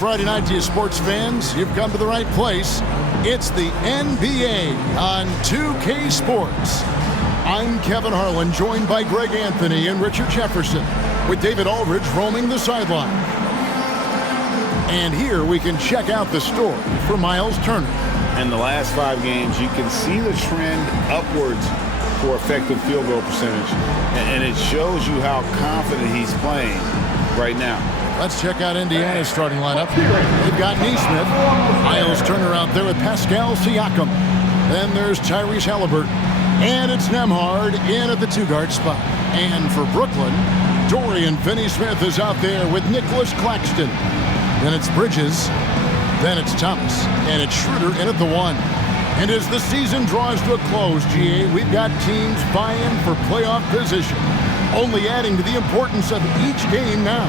Friday night to you sports fans. You've come to the right place. It's the NBA on 2K Sports. I'm Kevin Harlan, joined by Greg Anthony and Richard Jefferson, with David Aldridge roaming the sideline. And here we can check out the story for Miles Turner. In the last 5 games, you can see the trend upwards for effective field goal percentage. And it shows you how confident he's playing right now. Let's check out Indiana's starting lineup. They've got Nesmith, Miles Turner out there with Pascal Siakam. Then there's Tyrese Halliburton. And it's Nembhard in at the 2-guard spot. And for Brooklyn, Dorian Finney-Smith is out there with Nicholas Claxton. Then it's Bridges. Then it's Thomas. And it's Schroeder in at the 1. And as the season draws to a close, GA, we've got teams vying for playoff position, only adding to the importance of each game now.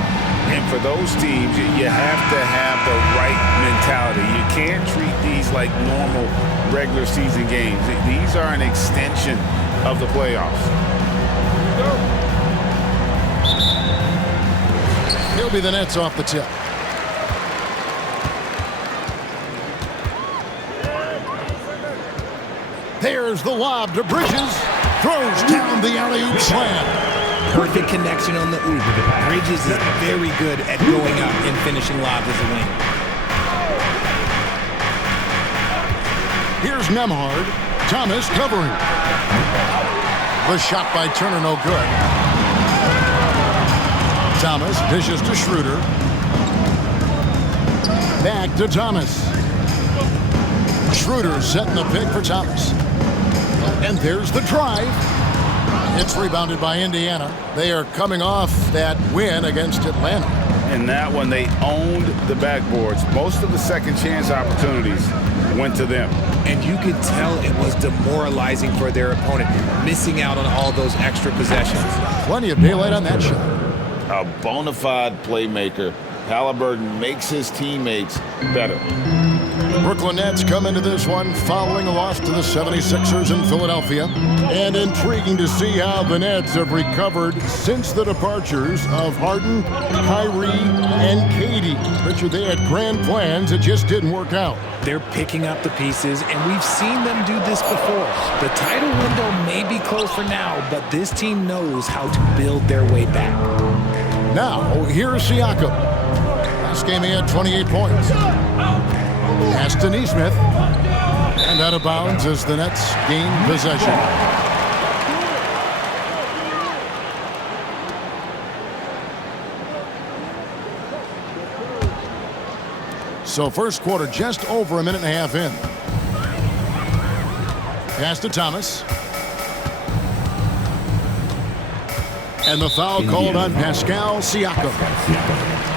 And for those teams, you have to have the right mentality. You can't treat these like normal regular season games. These are an extension of the playoffs. He'll be the Nets off the tip. There's the lob to Bridges. Throws down the alley-oop slam. Perfect connection on the oop. Bridges is very good at going up and finishing lobs as a wing. Here's Nembhard. Thomas covering. The shot by Turner, no good. Thomas dishes to Schroeder. Back to Thomas. Schroeder setting the pick for Thomas. And there's the drive. It's rebounded by Indiana. They are coming off that win against Atlanta. In that one, they owned the backboards. Most of the second chance opportunities went to them. And you could tell it was demoralizing for their opponent, missing out on all those extra possessions. Plenty of daylight on that shot. A bona fide playmaker. Halliburton makes his teammates better. Brooklyn Nets come into this one following a loss to the 76ers in Philadelphia. And intriguing to see how the Nets have recovered since the departures of Harden, Kyrie, and KD. Richard, they had grand plans. It just didn't work out. They're picking up the pieces, and we've seen them do this before. The title window may be closed for now, but this team knows how to build their way back. Now, here's Siakam. Last game he had 28 points. Pass to Nesmith. And out of bounds as the Nets gain possession. So first quarter just over a minute and a half in. Pass to Thomas. And the foul called on Pascal Siakam.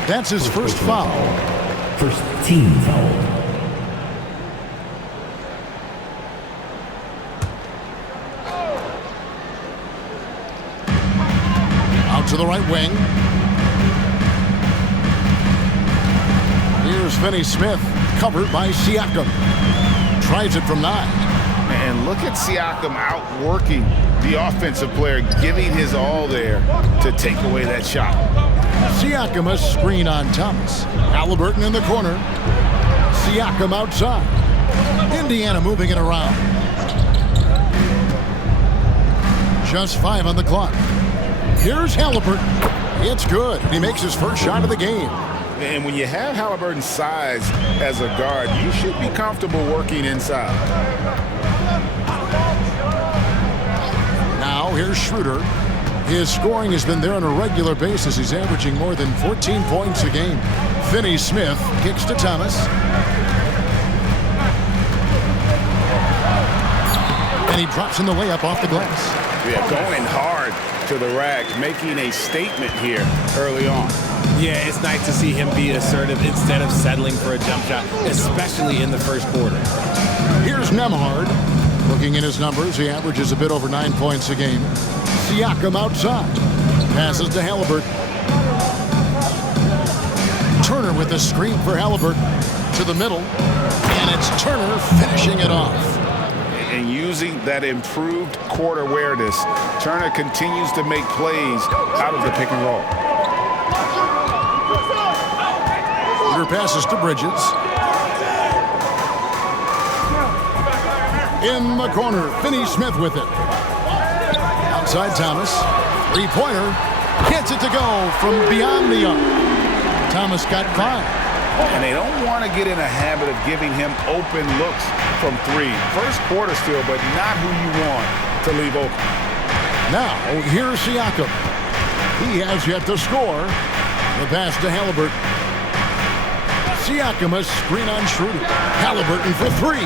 That's his first foul. First team foul. Out to the right wing. Here's Finney-Smith, covered by Siakam. Tries it from 9. And look at Siakam outworking the offensive player, giving his all there to take away that shot. Siakam a screen on Thomas. Halliburton in the corner. Siakam outside. Indiana moving it around. Just 5 on the clock. Here's Halliburton. It's good. He makes his first shot of the game. And when you have Halliburton's size as a guard, you should be comfortable working inside. Now here's Schroeder. His scoring has been there on a regular basis. He's averaging more than 14 points a game. Finney-Smith kicks to Thomas. And he drops in the layup off the glass. Yeah, going hard to the rack, making a statement here early on. Yeah, it's nice to see him be assertive instead of settling for a jump shot, especially in the first quarter. Here's Nembhard. Looking at his numbers, he averages a bit over 9 points a game. Siakam outside. Passes to Halliburton. Turner with the screen for Halliburton. To the middle. And it's Turner finishing it off. And using that improved court awareness, Turner continues to make plays out of the pick and roll. Schroeder passes to Bridges. In the corner, Finney-Smith with it. Outside Thomas. Three-pointer. Gets it to go from beyond the arc. Thomas got 5. And they don't want to get in a habit of giving him open looks from 3. First quarter still, but not who you want to leave open. Now, here's Siakam. He has yet to score. The pass to Halliburton. Siakam, a screen on Schroeder. Halliburton for 3.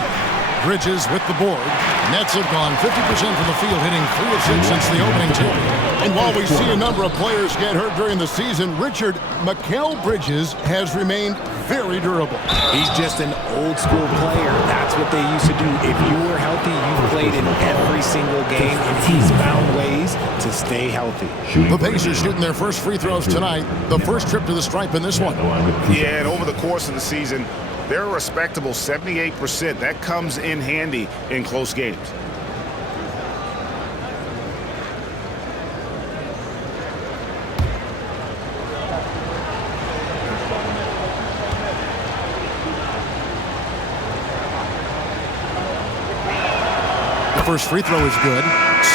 Bridges with the board. Nets have gone 50% from the field, hitting 3 of 6 since the opening tip. And while we see a number of players get hurt during the season, Richard, Mikal Bridges has remained very durable. He's just an old school player. That's what they used to do. If you were healthy, you played in every single game, and he's found ways to stay healthy. The Pacers shooting their first free throws tonight. The first trip to the stripe in this one. Yeah, and over the course of the season, they're a respectable 78%. That comes in handy in close games. First free throw is good.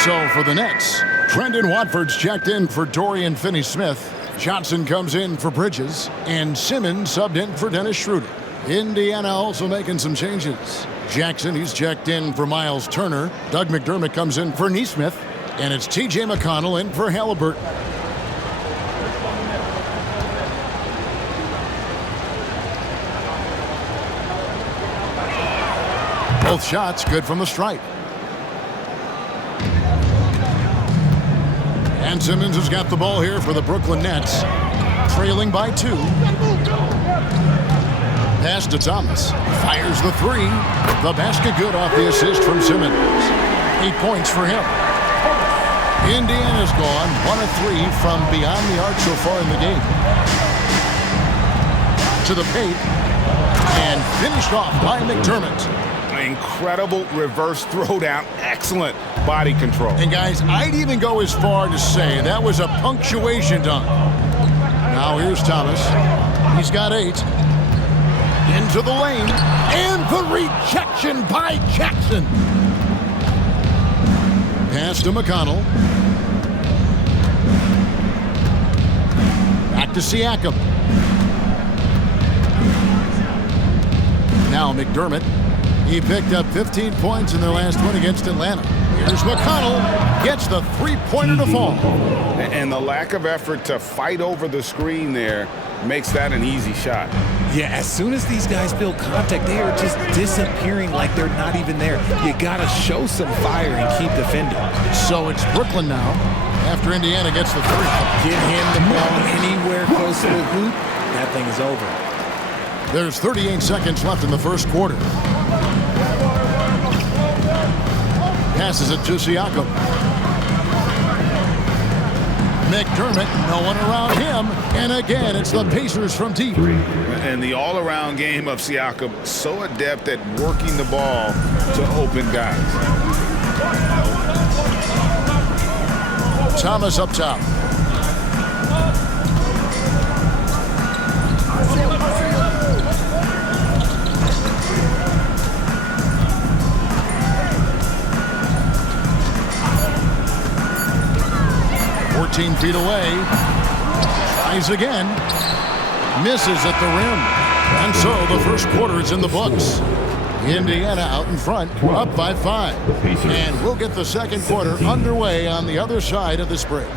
So for the Nets, Trendon Watford's checked in for Dorian Finney-Smith. Johnson comes in for Bridges. And Simmons subbed in for Dennis Schroeder. Indiana also making some changes. Jackson, he's checked in for Miles Turner. Doug McDermott comes in for Nesmith. And it's T.J. McConnell in for Halliburton. Both shots good from the stripe. And Simmons has got the ball here for the Brooklyn Nets. Trailing by 2. Pass to Thomas. Fires the 3. The basket good off the assist from Simmons. 8 points for him. Indiana's gone 1 of 3 from beyond the arc so far in the game. To the paint. And finished off by McDermott. Incredible reverse throwdown. Excellent body control. And guys, I'd even go as far to say that was a punctuation dunk. Now here's Thomas. He's got 8. Into the lane. And the rejection by Jackson. Pass to McConnell. Back to Siakam. Now McDermott. He picked up 15 points in their last win against Atlanta. Here's McConnell. Gets the three-pointer to fall. And the lack of effort to fight over the screen there makes that an easy shot. Yeah, as soon as these guys feel contact, they are just disappearing like they're not even there. You got to show some fire and keep defending. So it's Brooklyn now after Indiana gets the 3. Get him the ball anywhere close to the hoop. That thing is over. There's 38 seconds left in the first quarter. Passes it to Siakam. McDermott, no one around him. And again, it's the Pacers from deep. And the all-around game of Siakam, so adept at working the ball to open guys. Thomas up top. Feet away. Tries again. Misses at the rim. And so the first quarter is in the books. Indiana out in front, up by 5. And we'll get the second quarter underway on the other side of this break.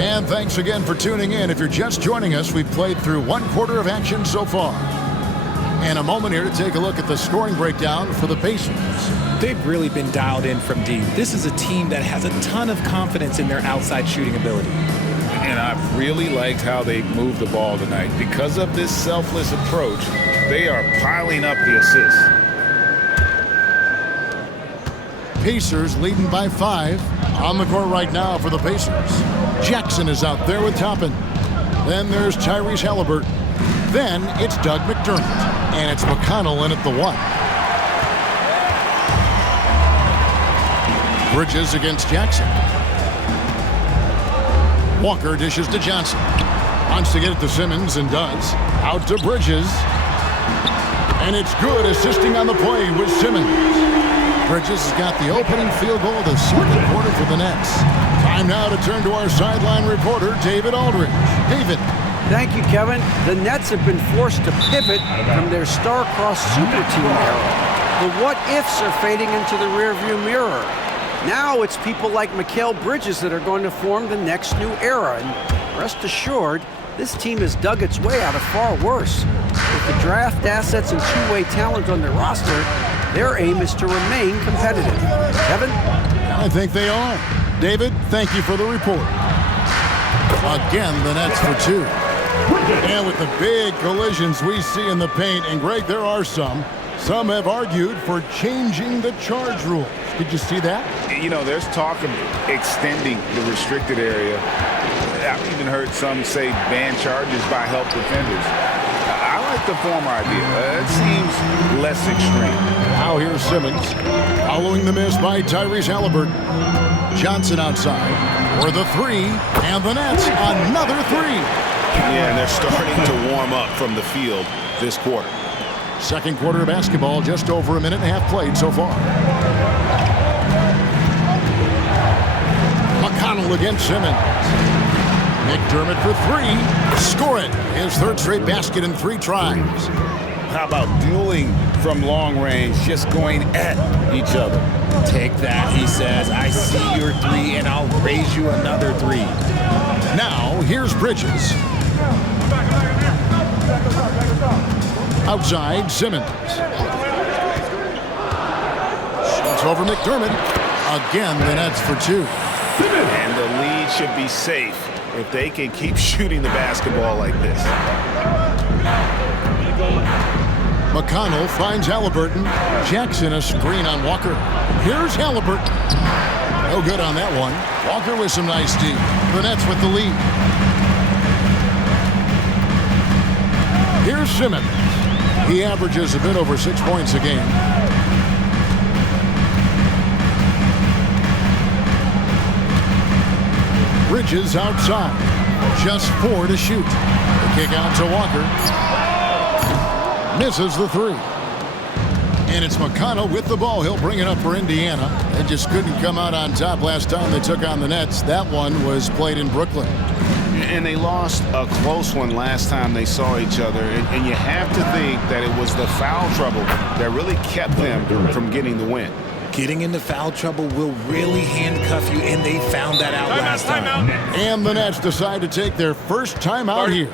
And thanks again for tuning in. If you're just joining us, we've played through one quarter of action so far. And a moment here to take a look at the scoring breakdown for the Pacers. They've really been dialed in from deep. This is a team that has a ton of confidence in their outside shooting ability. And I've really liked how they moved the ball tonight. Because of this selfless approach, they are piling up the assists. Pacers leading by 5. On the court right now for the Pacers. Jackson is out there with Toppin. Then there's Tyrese Halliburton. Then it's Doug McDermott. And it's McConnell in at the 1. Bridges against Jackson. Walker dishes to Johnson. Wants to get it to Simmons and does. Out to Bridges. And it's good, assisting on the play with Simmons. Bridges has got the opening field goal of the second quarter for the Nets. Time now to turn to our sideline reporter, David Aldridge. David. Thank you, Kevin. The Nets have been forced to pivot from their star-crossed super team era. The what-ifs are fading into the rearview mirror. Now it's people like Mikal Bridges that are going to form the next new era. And rest assured, this team has dug its way out of far worse. With the draft assets and two-way talent on their roster, their aim is to remain competitive. Kevin? I think they are. David, thank you for the report. Again, the Nets for 2. And with the big collisions we see in the paint, and Greg, there are some have argued for changing the charge rules. Did you see that? You know, there's talk of extending the restricted area. I've even heard some say ban charges by help defenders. I like the former idea. It seems less extreme. Now here's Simmons. Following the miss by Tyrese Halliburton. Johnson outside for the 3. And the Nets, another 3. Yeah, and they're starting to warm up from the field this quarter. Second quarter of basketball, just over a minute and a half played so far. McConnell against Simmons. McDermott for 3. Score it. His third straight basket in 3 tries. How about dueling from long range, just going at each other? Take that, he says. I see your 3, and I'll raise you another 3. Now, here's Bridges. Outside, Simmons. Shoots over McDermott. Again, the Nets for 2. And the lead should be safe if they can keep shooting the basketball like this. McConnell finds Halliburton. Jackson a screen on Walker. Here's Halliburton. No good on that one. Walker with some nice D. The Nets with the lead. Here's Simmons. He averages a bit over 6 points a game. Bridges outside. Just 4 to shoot. The kick out to Walker. Misses the 3. And it's McConnell with the ball. He'll bring it up for Indiana. They just couldn't come out on top last time they took on the Nets. That one was played in Brooklyn. And they lost a close one last time they saw each other. And you have to think that it was the foul trouble that really kept them from getting the win. Getting into foul trouble will really handcuff you, and they found that out last time. And the Nets decide to take their first timeout here.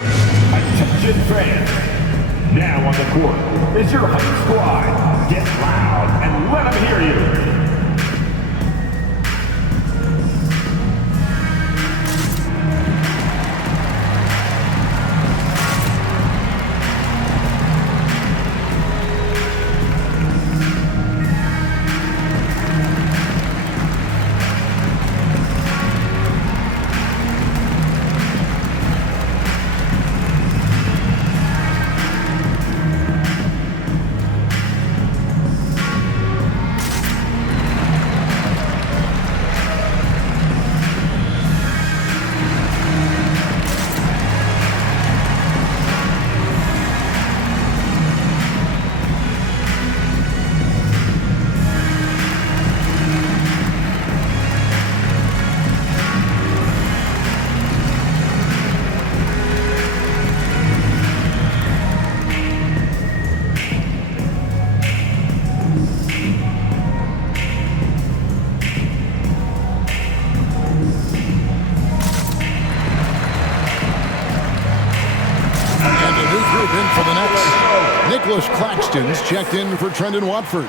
Attention fans, now on the court is your hype squad. Get loud and let them hear you. Nicholas Claxton's checked in for Trendon Watford.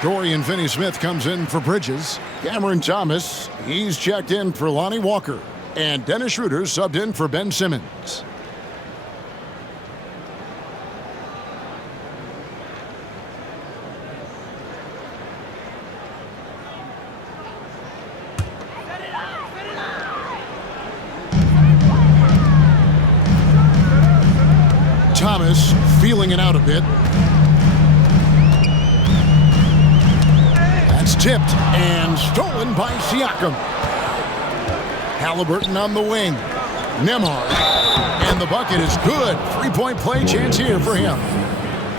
Dorian Finney-Smith comes in for Bridges. Cameron Thomas, he's checked in for Lonnie Walker. And Dennis Schroeder subbed in for Ben Simmons. Thomas feeling it out a bit. That's tipped and stolen by Siakam. Halliburton on the wing. Nembhard. And the bucket is good. Three-point play chance here for him.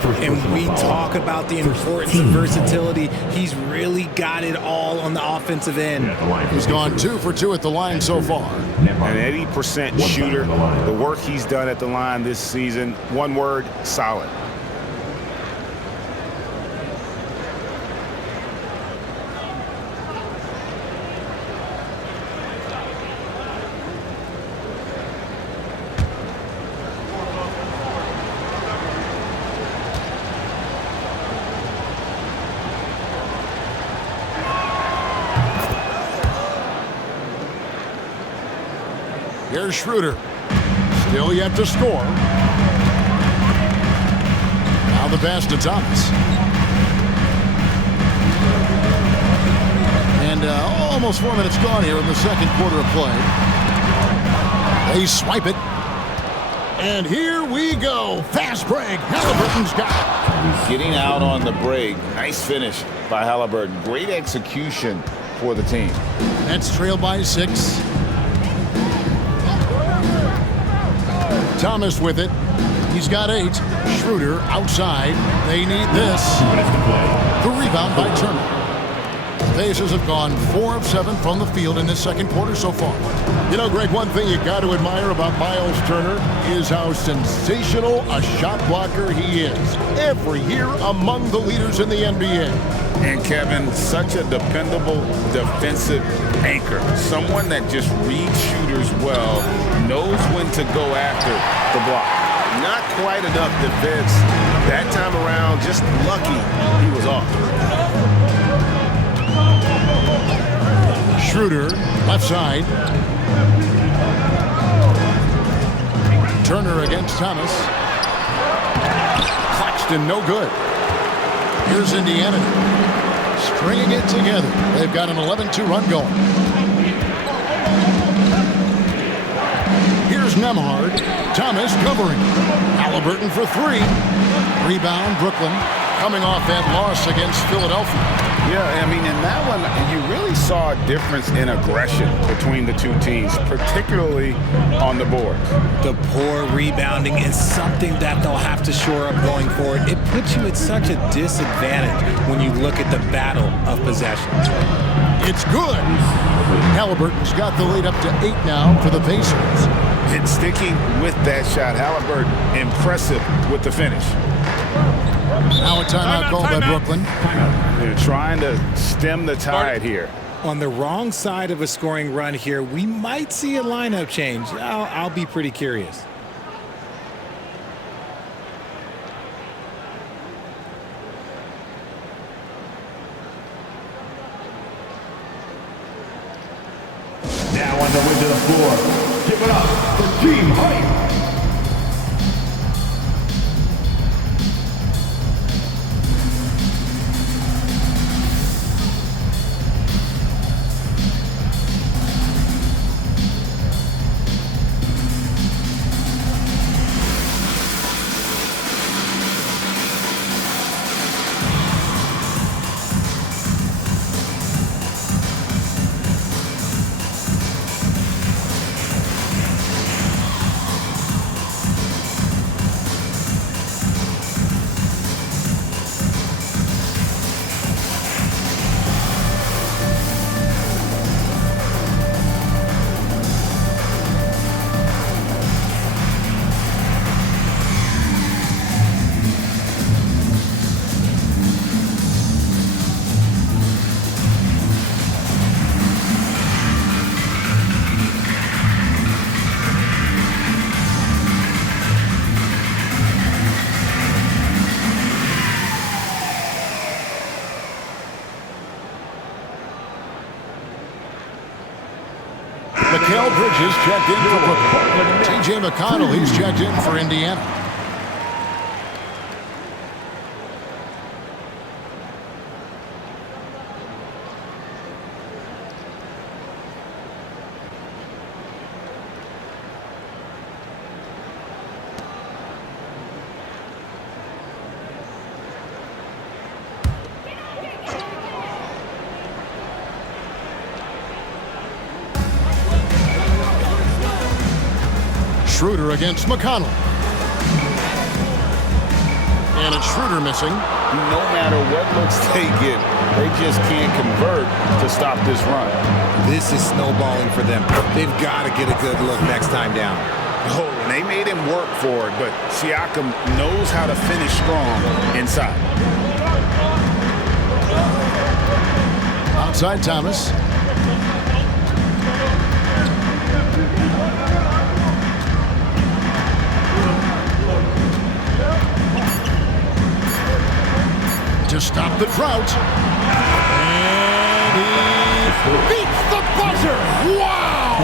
And we talk about the importance of versatility. He's really got it all on the offensive end. He's gone 2 for 2 at the line so far. An 80% shooter. The work he's done at the line this season, one word, solid. Here's Schroeder. Still yet to score. Now the pass to Thomas. And almost 4 minutes gone here in the second quarter of play. They swipe it. And here we go. Fast break. Halliburton's got it. Getting out on the break. Nice finish by Halliburton. Great execution for the team. Nets trail by 6. Thomas with it. He's got 8. Schroeder outside. They need this. The rebound by Turner. The Pacers have gone 4 of 7 from the field in this second quarter so far. You know, Greg, one thing you got to admire about Miles Turner is how sensational a shot blocker he is. Every year among the leaders in the NBA. And Kevin, such a dependable defensive anchor. Someone that just reads shooters well, knows when to go after the block. Not quite enough defense that time around, just lucky he was off. Schroeder, left side. Turner against Thomas. Claxton, no good. Here's Indiana. Stringing it together. They've got an 11-2 run going. Here's Nembhard. Thomas covering. Halliburton for 3. Rebound, Brooklyn. Coming off that loss against Philadelphia. Yeah, I mean, in that one, you really saw a difference in aggression between the two teams, particularly on the boards. The poor rebounding is something that they'll have to shore up going forward. It puts you at such a disadvantage when you look at the battle of possessions. It's good. Halliburton's got the lead up to 8 now for the Pacers. And sticking with that shot, Halliburton impressive with the finish. Now a timeout called by Brooklyn. They're trying to stem the tide here. On the wrong side of a scoring run here, we might see a lineup change. I'll be pretty curious. Now on the way to the floor, give it up for Team Hype. Mikal Bridges checked in for Brooklyn. T.J. McConnell, he's checked in for Indiana. Schroeder against McConnell. And it's Schroeder missing. No matter what looks they get, they just can't convert to stop this run. This is snowballing for them. They've got to get a good look next time down. Oh, and they made him work for it, but Siakam knows how to finish strong inside. Outside Thomas. To stop the drought. And he beats the buzzer. Wow!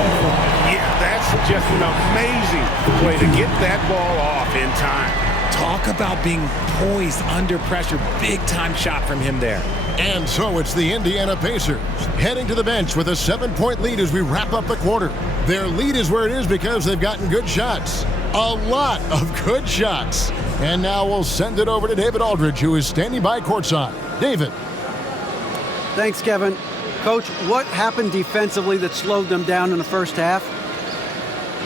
Yeah, that's just an amazing play to get that ball off in time. Talk about being poised under pressure. Big-time shot from him there. And so it's the Indiana Pacers heading to the bench with a 7-point lead as we wrap up the quarter. Their lead is where it is because they've gotten good shots. A lot of good shots. And now we'll send it over to David Aldridge, who is standing by courtside. David. Thanks, Kevin. Coach, what happened defensively that slowed them down in the first half?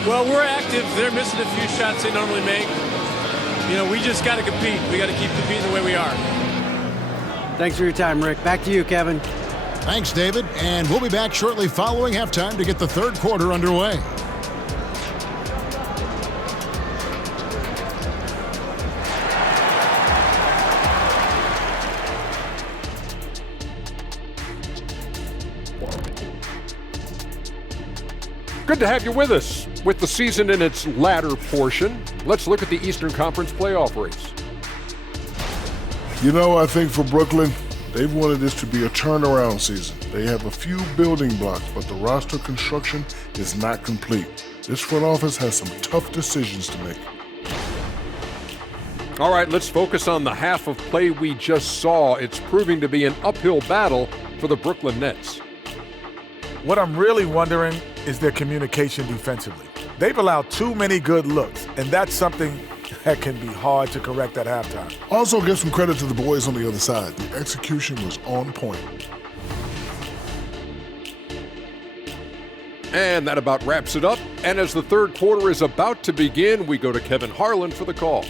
Well, we're active. They're missing a few shots they normally make. You know, we just got to compete. We got to keep competing the way we are. Thanks for your time, Rick. Back to you, Kevin. Thanks, David. And we'll be back shortly following halftime to get the third quarter underway. Good to have you with us. With the season in its latter portion, let's look at the Eastern Conference playoff race. You know, I think for Brooklyn, they've wanted this to be a turnaround season. They have a few building blocks, but the roster construction is not complete. This front office has some tough decisions to make. All right, let's focus on the half of play we just saw. It's proving to be an uphill battle for the Brooklyn Nets. What I'm really wondering is their communication defensively. They've allowed too many good looks, and that's something that can be hard to correct at halftime. Also, give some credit to the boys on the other side. The execution was on point. And that about wraps it up. And as the third quarter is about to begin, we go to Kevin Harlan for the call.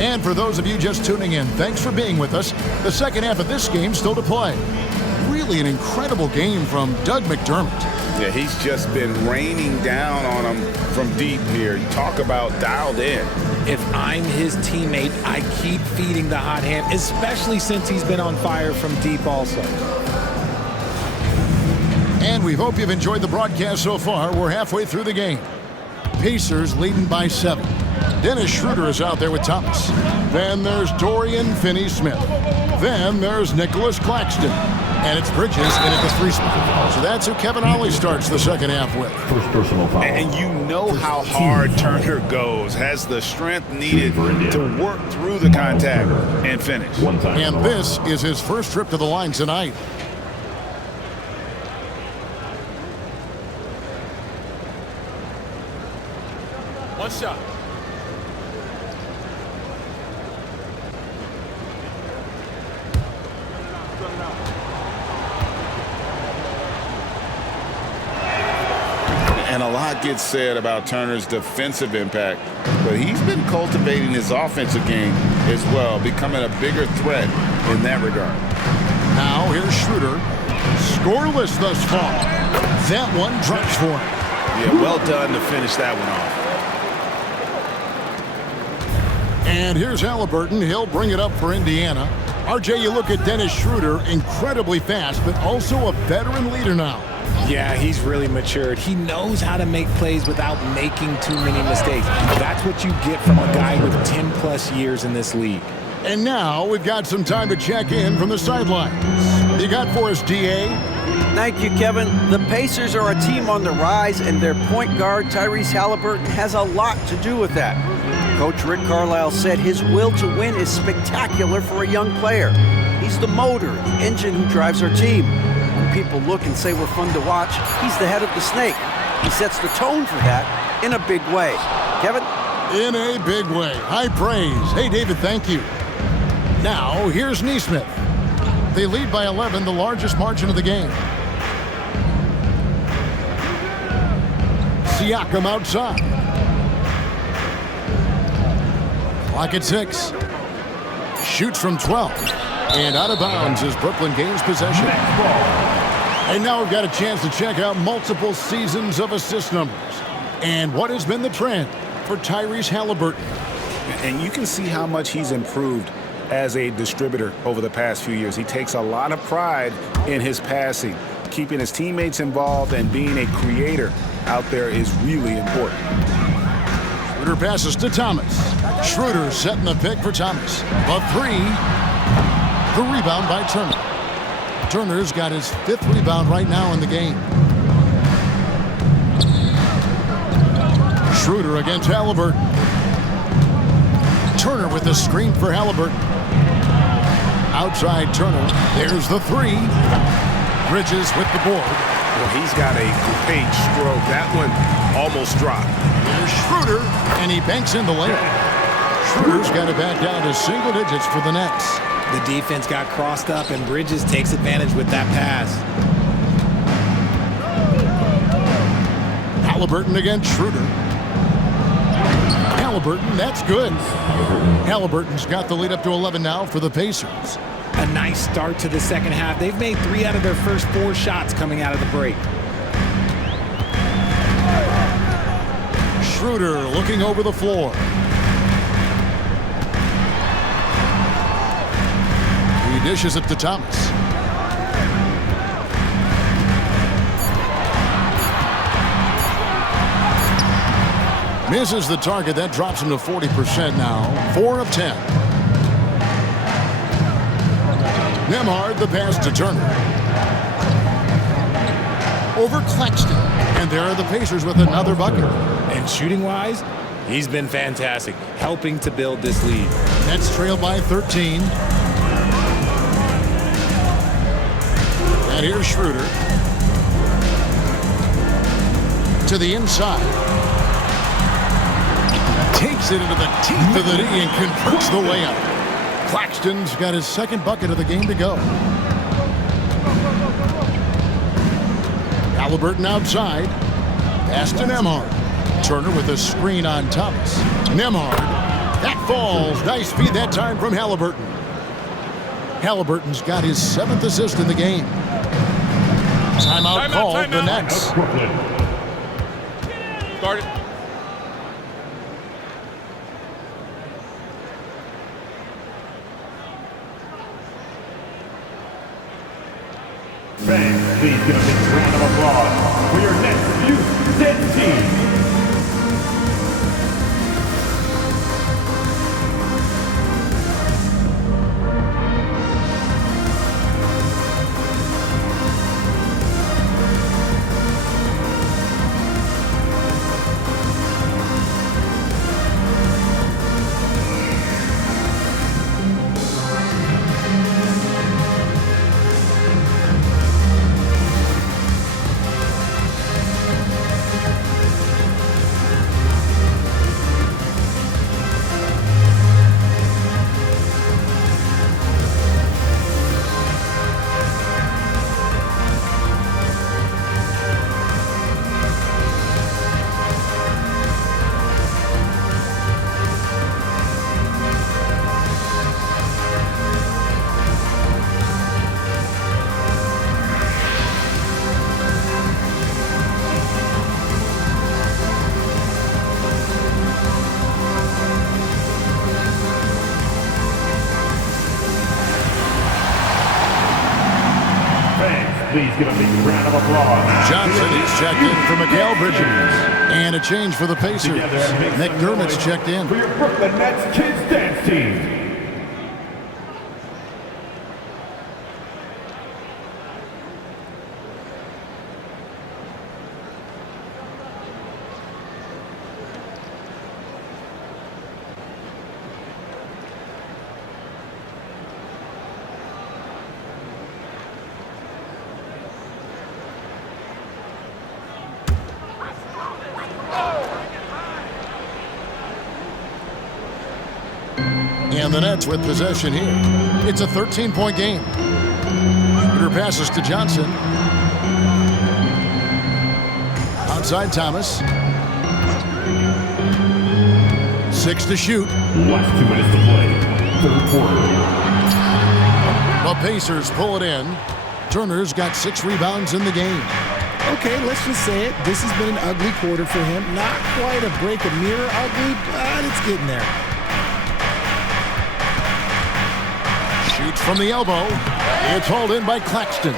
And for those of you just tuning in, thanks for being with us. The second half of this game still to play. Really an incredible game from Doug McDermott. Yeah, he's just been raining down on them from deep here. You talk about dialed in. If I'm his teammate, I keep feeding the hot hand, especially since he's been on fire from deep also. And we hope you've enjoyed the broadcast so far. We're halfway through the game. Pacers leading by 7. Dennis Schroeder is out there with Thomas. Then there's Dorian Finney-Smith. Then there's Nicholas Claxton. And it's Bridges in at the 3 spot. So that's who Kevin Ollie starts the second half with. First personal foul. And you know how hard Turner goes, has the strength needed to work through the contact and finish. And this is his first trip to the line tonight. One shot. And a lot gets said about Turner's defensive impact, but he's been cultivating his offensive game as well, becoming a bigger threat in that regard. Now here's Schroeder. Scoreless thus far. That one drops for him. Yeah, well done to finish that one off. And here's Halliburton. He'll bring it up for Indiana. RJ, you look at Dennis Schroeder, incredibly fast, but also a veteran leader now. Yeah, he's really matured. He knows how to make plays without making too many mistakes. That's what you get from a guy with 10-plus years in this league. And now we've got some time to check in from the sidelines. You got for us, D.A.? Thank you, Kevin. The Pacers are a team on the rise, and their point guard, Tyrese Halliburton, has a lot to do with that. Coach Rick Carlisle said his will to win is spectacular for a young player. He's the motor, the engine who drives our team. When people look and say we're fun to watch, he's the head of the snake. He sets the tone for that in a big way. Kevin? In a big way. High praise. Hey, David, thank you. Now, here's Neesmith. They lead by 11, the largest margin of the game. Siakam outside. Clock at 6. Shoots from 12. And out of bounds as Brooklyn gains possession. And now we've got a chance to check out multiple seasons of assist numbers. And what has been the trend for Tyrese Halliburton? And you can see how much he's improved as a distributor over the past few years. He takes a lot of pride in his passing. Keeping his teammates involved and being a creator out there is really important. Schroeder passes to Thomas. Schroeder setting the pick for Thomas. The three. The rebound by Turner. Turner's got his 5th rebound right now in the game. Schroeder against Halliburton. Turner with the screen for Halliburton. Outside Turner. There's the 3. Bridges with the board. Well, he's got a great stroke. That one almost dropped. There's Schroeder, and he banks in the layup. Schroeder's got it back down to single digits for the Nets. The defense got crossed up, and Bridges takes advantage with that pass. Halliburton against Schroeder. Halliburton, that's good. Halliburton's got the lead up to 11 now for the Pacers. A nice start to the second half. They've made 3 out of their first 4 shots coming out of the break. Schroeder looking over the floor. He dishes it to Thomas. Misses the target. That drops him to 40% now. 4 of 10. Nembhard, the pass to Turner. Over Claxton. And there are the Pacers with another bucket. And shooting-wise, he's been fantastic, helping to build this lead. Nets trail by 13. And here's Schroeder. To the inside. Takes it into the teeth of the knee and converts the layup. Claxton's got his 2nd bucket of the game to go. Halliburton outside. Pass to Nembhard. Turner with a screen on Thomas. Nembhard. That falls. Nice feed that time from Halliburton. Halliburton's got his 7th assist in the game. Timeout called the Nets. Start it. Fans, please give a big round of applause for your Nets Youth 10 team. Please give a big round of applause. Johnson, he's checked in for Mikal Bridges. And a change for the Pacers. McDermott's checked in. For your Brooklyn Nets Kids Dance Team. And the Nets with possession here. It's a 13-point game. Shooter passes to Johnson. Outside Thomas. 6 to shoot. Last 2 minutes to play. Third quarter. The Pacers pull it in. Turner's got 6 rebounds in the game. Okay, let's just say it. This has been an ugly quarter for him. Not quite a break a mirror ugly, but it's getting there. Shoots from the elbow. It's hauled in by Claxton.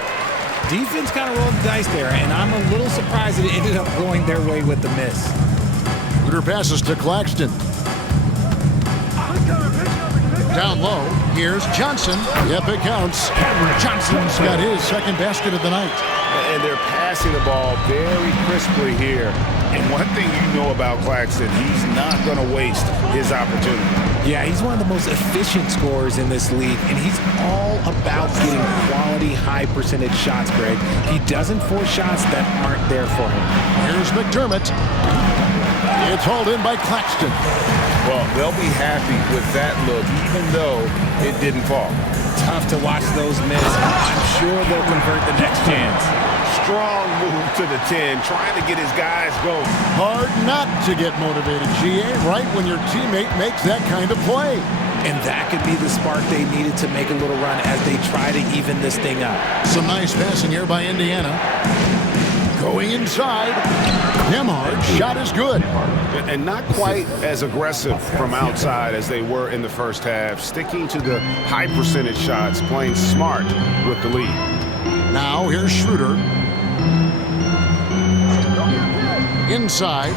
Defense kind of rolled the dice there, and I'm a little surprised that it ended up going their way with the miss. Shooter passes to Claxton. Down low, here's Johnson. Yep, it counts. Johnson's got his second basket of the night. And they're passing the ball very crisply here. And one thing you know about Claxton, he's not going to waste his opportunity. Yeah, he's one of the most efficient scorers in this league, and he's all about getting quality, high-percentage shots, Greg. He doesn't force shots that aren't there for him. Here's McDermott. It's hauled in by Claxton. Well, they'll be happy with that look, even though it didn't fall. Tough to watch those miss. I'm sure they'll convert the next chance. Strong move to the 10, trying to get his guys going. Hard not to get motivated, GA, right when your teammate makes that kind of play. And that could be the spark they needed to make a little run as they try to even this thing up. Some nice passing here by Indiana. Going inside. Nembhard's shot is good. And not quite as aggressive from outside as they were in the first half, sticking to the high percentage shots, playing smart with the lead. Now here's Schroeder. Inside.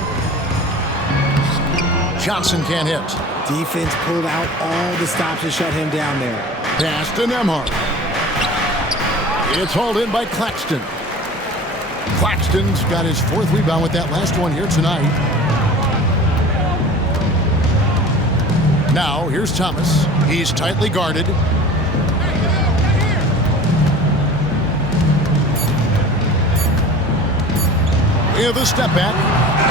Johnson can't hit. Defense pulled out all the stops to shut him down there. Pass to Nembhard. It's hauled in by Claxton. Claxton's got his 4th rebound with that last one here tonight. Now, here's Thomas. He's tightly guarded. The step back,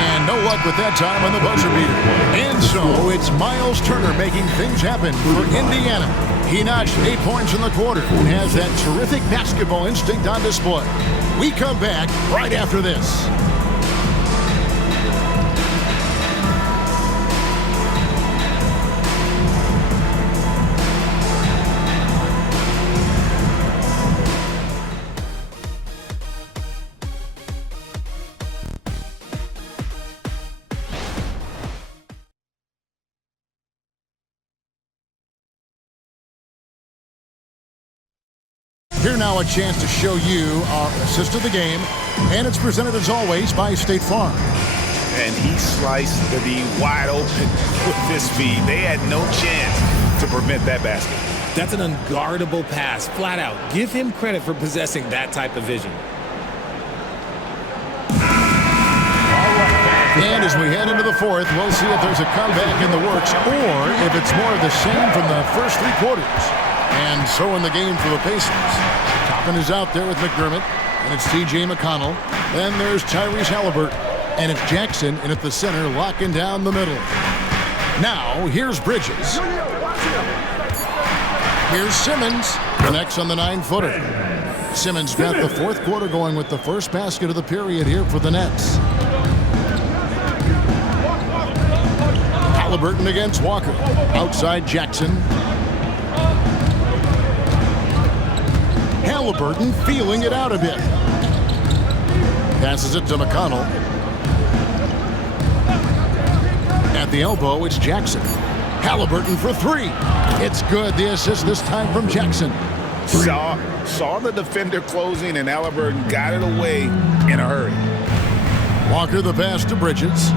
and no luck with that time on the buzzer beater. And so it's Miles Turner making things happen for Indiana. He notched 8 points in the quarter and has that terrific basketball instinct on display. We come back right after this. Here now a chance to show you our assist of the game, and it's presented as always by State Farm. And he sliced the D wide open with this speed. They had no chance to prevent that basket. That's an unguardable pass, flat out. Give him credit for possessing that type of vision. And as we head into the 4th, we'll see if there's a comeback in the works or if it's more of the same from the first 3 quarters. And so in the game for the Pacers. Toppin is out there with McDermott, and it's T.J. McConnell. Then there's Tyrese Halliburton, and it's Jackson in at the center, locking down the middle. Now, here's Bridges. Here's Simmons, connects on the 9-footer. Simmons got the 4th quarter going with the first basket of the period here for the Nets. Halliburton against Walker. Outside Jackson. Halliburton feeling it out a bit. Passes it to McConnell. At the elbow, it's Jackson. Halliburton for 3. It's good. The assist this time from Jackson. Saw the defender closing, and Halliburton got it away in a hurry. Walker the pass to Bridges.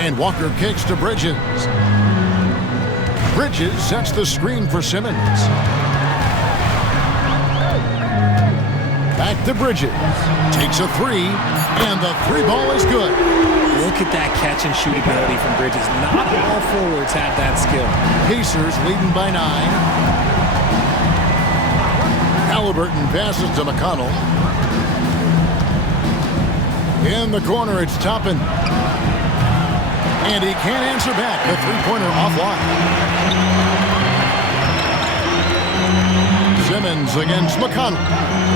And Walker kicks to Bridges. Bridges sets the screen for Simmons. Back to Bridges. Takes a three, and the three ball is good. Look at that catch and shoot ability from Bridges. Not all forwards have that skill. Pacers leading by 9. Halliburton passes to McConnell. In the corner, it's Toppin. And he can't answer back. The three-pointer offline. Simmons against McConnell.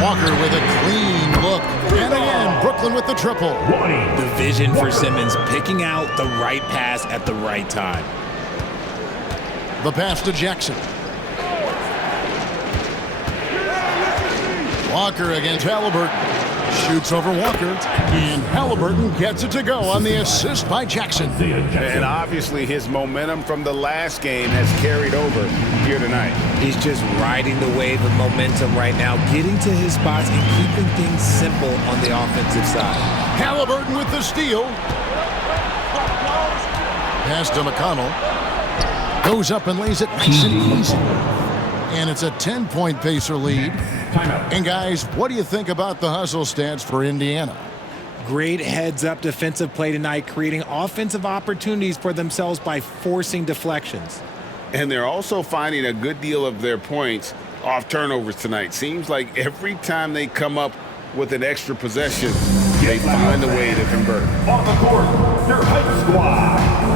Walker with a clean look. And again, Brooklyn with the triple. The vision for Simmons, picking out the right pass at the right time. The pass to Jackson. Walker against Halliburton. Shoots over Walker, and Halliburton gets it to go on the assist by Jackson. And obviously his momentum from the last game has carried over here tonight. He's just riding the wave of momentum right now, getting to his spots and keeping things simple on the offensive side. Halliburton with the steal. Pass to McConnell. Goes up and lays it nice and easy. And it's a 10-point Pacer lead. And guys, what do you think about the hustle stats for Indiana? Great heads-up defensive play tonight, creating offensive opportunities for themselves by forcing deflections. And they're also finding a good deal of their points off turnovers tonight. Seems like every time they come up with an extra possession, they find a way to convert. On the court, your hype squad.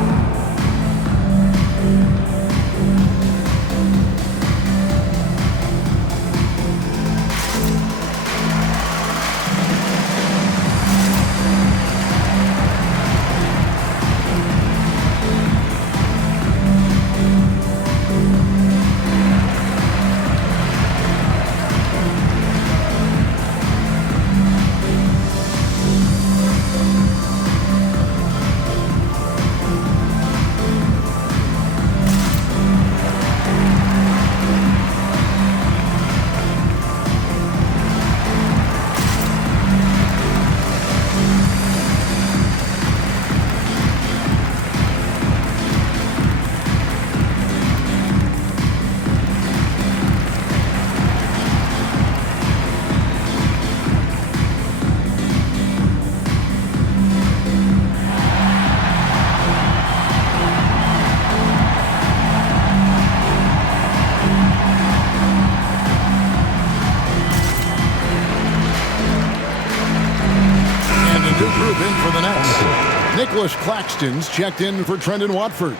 Nicholas Claxton's checked in for Trendon Watford.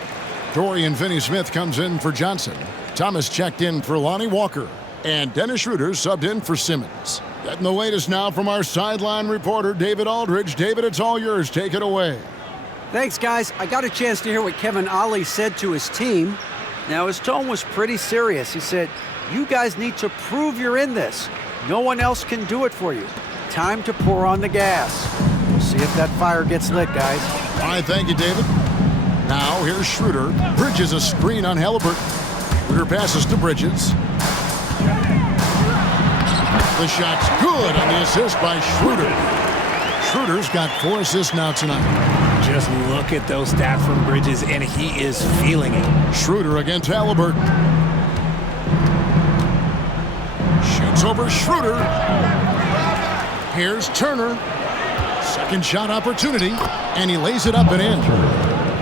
Dorian Finney-Smith comes in for Johnson. Thomas checked in for Lonnie Walker. And Dennis Schroeder subbed in for Simmons. Getting the latest now from our sideline reporter, David Aldridge. David, it's all yours. Take it away. Thanks, guys. I got a chance to hear what Kevin Ollie said to his team. Now, his tone was pretty serious. He said, you guys need to prove you're in this. No one else can do it for you. Time to pour on the gas. We'll see if that fire gets lit, guys. All right, thank you, David. Now, here's Schroeder. Bridges a screen on Halliburton. Schroeder passes to Bridges. The shot's good on the assist by Schroeder. Schroeder's got 4 assists now tonight. Just look at those stats from Bridges, and he is feeling it. Schroeder against Halliburton. Shoots over Schroeder. Here's Turner. Second shot opportunity, and he lays it up and in.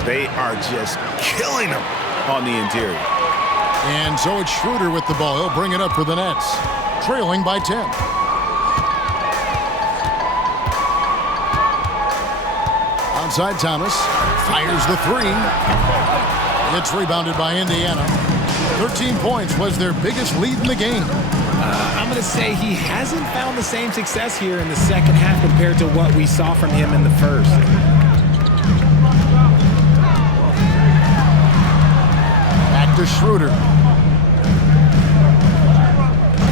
They are just killing him on the interior. And so it's Schroeder with the ball. He'll bring it up for the Nets, trailing by 10. Outside Thomas fires the three. It's rebounded by Indiana. 13 points was their biggest lead in the game. I'm going to say he hasn't found the same success here in the second half compared to what we saw from him in the first. Back to Schroeder.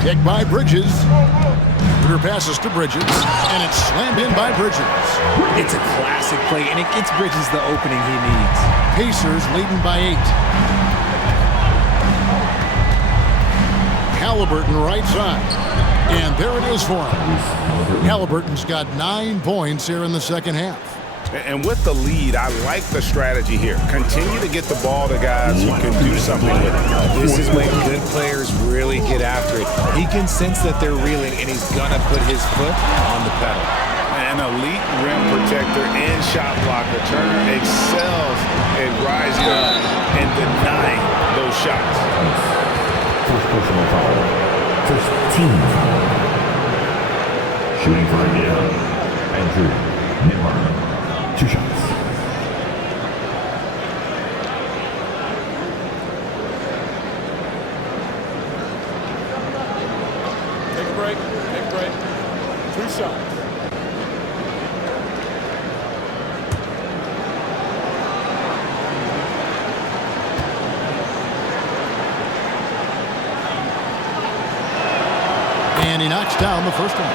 Kick by Bridges. Schroeder passes to Bridges, and it's slammed in by Bridges. It's a classic play, and it gets Bridges the opening he needs. Pacers leading by 8. Halliburton right side. And there it is for him. Halliburton's got 9 points here in the second half. And with the lead, I like the strategy here. Continue to get the ball to guys who can do something with it. This is when good players really get after it. He can sense that they're reeling, and he's going to put his foot on the pedal. An elite rim protector and shot blocker. Turner excels at rising up and denying those shots. First personal foul. First team foul. Shooting for Indiana, Andrew Nembhard. 2 shots. Take a break. Take a break. 2 shots. And he knocks down the first one.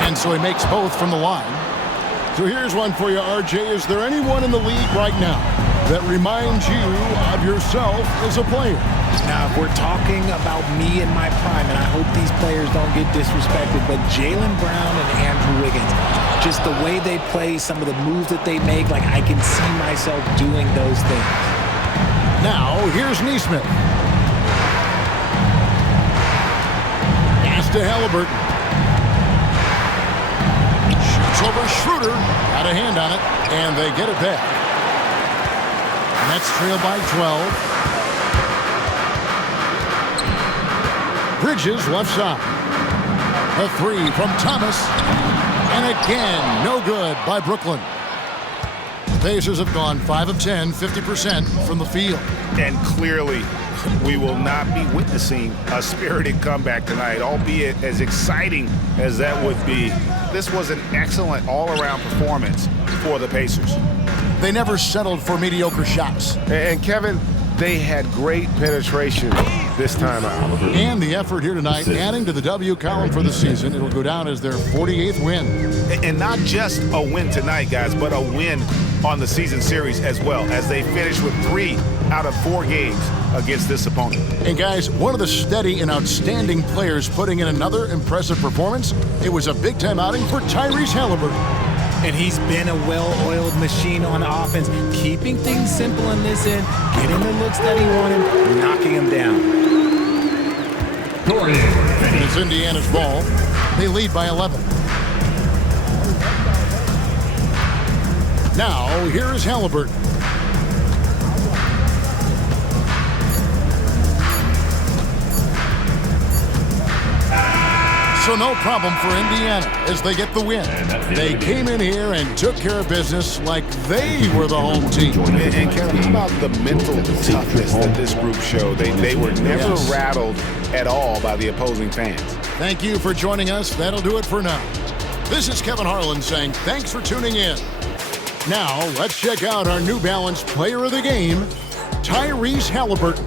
And so he makes both from the line. So here's one for you, RJ. Is there anyone in the league right now that reminds you of yourself as a player? Now, if we're talking about me in my prime, and I hope these players don't get disrespected, but Jaylen Brown and Andrew Wiggins, just the way they play, some of the moves that they make, like I can see myself doing those things. Now, here's Neesmith. Pass to Halliburton. Over Schroeder, had a hand on it, and they get it back. Nets trail by 12. Bridges left side. A 3 from Thomas, and again, no good by Brooklyn. The Pacers have gone 5 of 10, 50% from the field. And clearly, we will not be witnessing a spirited comeback tonight, albeit as exciting as that would be. This was an excellent all-around performance for the Pacers. They never settled for mediocre shots. And Kevin, they had great penetration this time out. And the effort here tonight, adding to the W column for the season. It'll go down as their 48th win. And not just a win tonight, guys, but a win on the season series as well, as they finish with 3 out of 4 games against this opponent. And guys, one of the steady and outstanding players putting in another impressive performance. It was a big-time outing for Tyrese Halliburton. And he's been a well-oiled machine on offense, keeping things simple in this end, getting the looks that he wanted, knocking him down. It's Indiana's ball. They lead by 11. Now, here is Halliburton. So no problem for Indiana as they get the win. They came in here and took care of business like they were the home team. And Kevin, how about the mental toughness that this group showed? They were never rattled at all by the opposing fans. Thank you for joining us. That'll do it for now. This is Kevin Harlan saying thanks for tuning in. Now, let's check out our New Balance Player of the Game, Tyrese Halliburton.